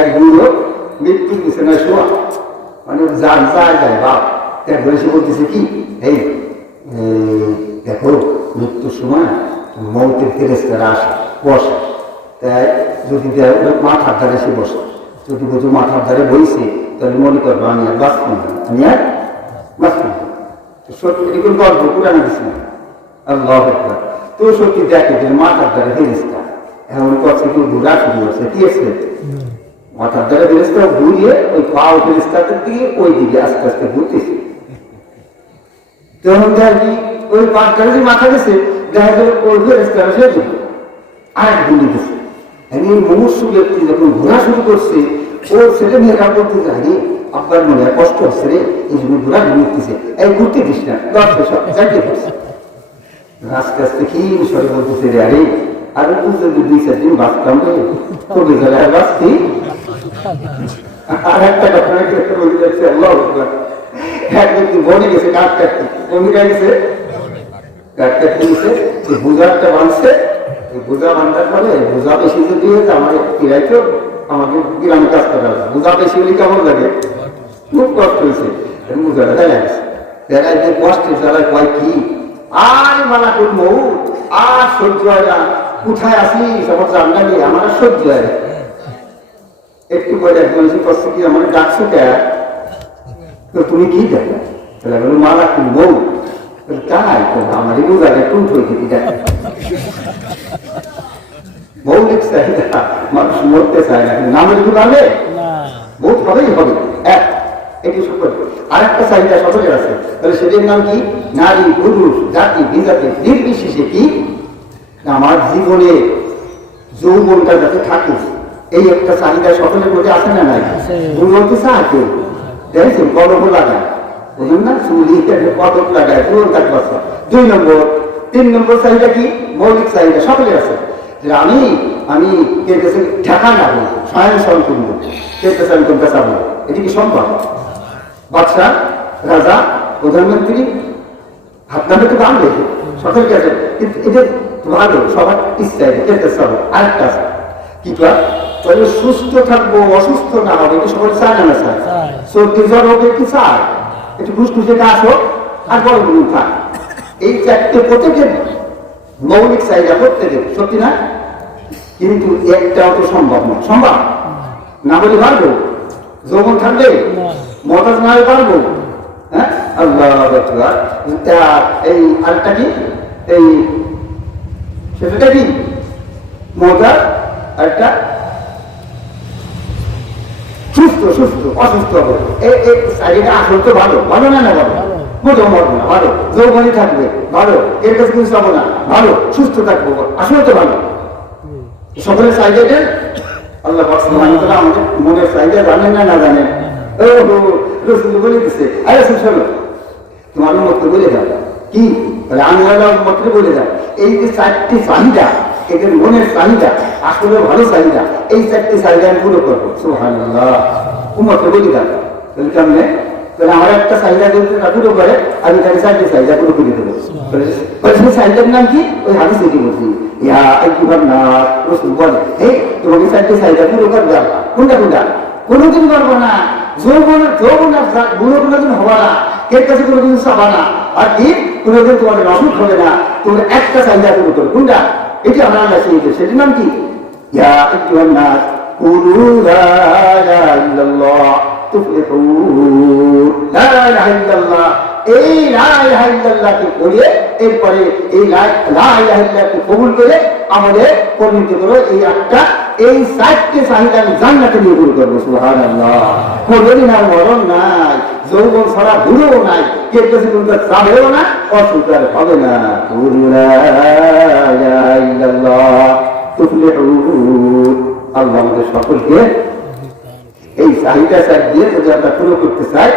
এক বুড়ো মৃত্যুর বিছানায় শোয়া, মানে যার যায় যায় বাপ, একবার এসে বলতেছে কি, এই দেখো মৃত্যুর সময় মৌতের ফেরেশতারা আসে বসে, তাই যদি মাথার ধারে এসে বসে, যদি বলছো মাথার ধারে বইছে তাহলে মনে করবো আমি আর বাঁচতাম না, আমি আর বাঁচতাম না। সত্যি এরকম গল্প পুরানো দিচ্ছি না, আল্লাহ আকবার। তো সত্যি দেখে যে মাথার ধারে ফেরেশতা এমন করছে, কেউ ঘুরা শুরু করছে, কি আছে মাথার ধারে ফেরেশতা ঘুরিয়ে ওই পাও ফেরেশতাদের দিকে ওই দিকে আস্তে আস্তে ঘুরতেছে। তখন দেখা কি ওই পাঁচটা যে মাথা গেছে, দেখা গেল ওই ফেরেশতারা শেষ হলো, আর ঘুরে গেছে। এই মনুষ্য ব্যক্তি যখন ঘোরা শুরু করছে, ওর ছেলে মেয়েরা বলতে যায় আব্বার মনে হয় কষ্ট হচ্ছে রে, এই জন্য ঘোরা ঘুরতেছে, এই ঘুরতে দিস না, দশে সব চাইতে পারছে। আস্তে আস্তে কি সরে বলতেছে রে, আরে আরে তুই যদি 2-4 দিন বাঁচতাম রে, তোকে যারা আর বাঁচতি। আর একটা ঘটনা বলে যাচ্ছে, আল্লাহ এক ব্যক্তি বনে গেছে কাঠ কাটতে, বমিটা গেছে কাঠ কাটতে গেছে, বোঝাটা বাঁধছে, বোঝা বান্ধার পরে বোঝা বেশি যদি হয়েছে আমার কিরাইতো আমাকে গ্রামে কাজ করা হচ্ছে, বোঝা বেশি হলে কেমন লাগে, খুব কষ্ট হয়েছে। বোঝাটা দেখা গেছে, দেখা যায় কষ্টের জ্বালায় কয় কি আর মালা করবো, আর সহ্য হয় না, কোথায় আসিস আমার জানলা নিয়ে, আমার আর সহ্য হয় না। একটু পরে একজন এসে করছে কি, আমার ডাকছো কে, তো তুমি কি দেখো, তাহলে বলো মালা করবো, তাই তো আমারই বোঝাটা টুট হয়েছে কি দেখ। মৌলিক চাহিদা মানুষ মরতে চায় না, কিন্তু নামের দোকানে বহুত হবেই হবে এক, এটি সকল। আর একটা চাহিদা সকলের আছে, তাহলে সেটির নাম কি, নারী পুরুষ জাতি বিজাতি নির্বিশেষে কি, আমার জীবনে যৌবনটা যাতে থাকে, এই একটা চাহিদা সকলের মধ্যে আছে না নাই? উন্নতি চায় কেউ, দেখেছেন কলম লাগায়, বুঝলেন না, চুলি পদক লাগায়, পুরো থাকবে। 2 নম্বর 3 নম্বর চাহিদা কি, মৌলিক চাহিদা সকলের আছে, যে আমি কে কাছে ঢাকা যাবো, স্বয়ংসন করবো, কে কাছে আমি কোনটা চাবো, এটি কি সম্ভব? বাদশা, রাজা, প্রধানমন্ত্রী হাত নামে তো বাড়বে সকলের কাছে, কিন্তু এদের ভালো সবার ইচ্ছা, কে কাছে চাবো। আরেকটা আছে কি, তাহলে সুস্থ থাকবো, অসুস্থ না হবে, এটি সকলে চায় না চায়, সর্দি জ্বর হবে কি চায়, একটু খুশখুশে কাজ হোক আর বড় গুলো থাক, এই 4টে প্রত্যেকের মৌলিক চাহিদা প্রত্যেকের, সত্যি না? কিন্তু একটাও তো সম্ভব নয়, সম্ভব না বলে পারবো, যৌবন থাকবে মতাজ না হয়ে পারবো, হ্যাঁ আল্লাহ। এই আরেকটা কি, এই সেটা কি মজা, একটা সুস্থ সুস্থ অসুস্থ হবে, এই চাহিদা আসল তো ভালো, ভালো না না ভালো, মোটেও মরবো না ভালো, যৌবনই থাকবে ভালো, এর কাছে কিছু যাবো না ভালো, সুস্থ থাকবো আসলে তো ভালো। সকলের চাহিদা আল্লাহ আমাদের মনের চাহিদা জানেন না, না জানেন? রসুল বলে দিচ্ছে, আরে শোনো তোমার মত বলে দাও কি, আমি মত বলে দাও, এই যে 4টি চাহিদা, এদের মনের চাহিদা আসলে ভালো চাহিদা, এই 4টি চাহিদা আমি পুরো করবো। সুবহানাল্লাহ, উম্মতকে বলে দাও, তাহলে কেমনে, তাহলে আমার একটা চাহিদা যদি পুরো করে, আমি তাকে 4টি চাহিদা পুরো করে দেবো। চাহিদার নাম কি, ওই হাদিসে কি বলছি, ইয়া আইয়ুহান নাস, রাসূল বলে, হে তোমাকে 4টি চাহিদা পুরো করবে। কোনটা কোনটা? কোনোদিন করবো না, যৌবন বুড়ো কোনোদিন হবা না, এর কাছে কোনোদিন চাবা না, আর কি কোনোদিন তোমাদের অসুখ হবে না, তোমার একটা চাহিদা পুরো করবে। কোনটা? এটি আমরা আল্লাহ শিখিয়েছে, সেটির নাম কি, ইয়া আইয়ুহান নাস কুলু লা ইলাহা ইল্লাল্লাহ তুফলিহুন, লা ইলাহা ইল্লাল্লাহ, এই লা ইলাহা ইল্লাল্লাহকে পড়ে এরপরে এই লা ইলাহা ইল্লাল্লাহকে কবুল করে আমাদের পরিণত করো এই একটা, এই 4টি চাহিদা আমি জান্নাতে নিয়ে পুরো করবো। সুবহানাল্লাহ, কোনদিন আর মরণ নাই, যৌবন ছাড়া বুড়ো নাই, এর কাছে কোনো চাবেও না, অসুখ আর হবে না। আল্লাহ আমাদের সকলকে এই চাহিদা দিয়ে যদি আমরা পুরো করতে চাই।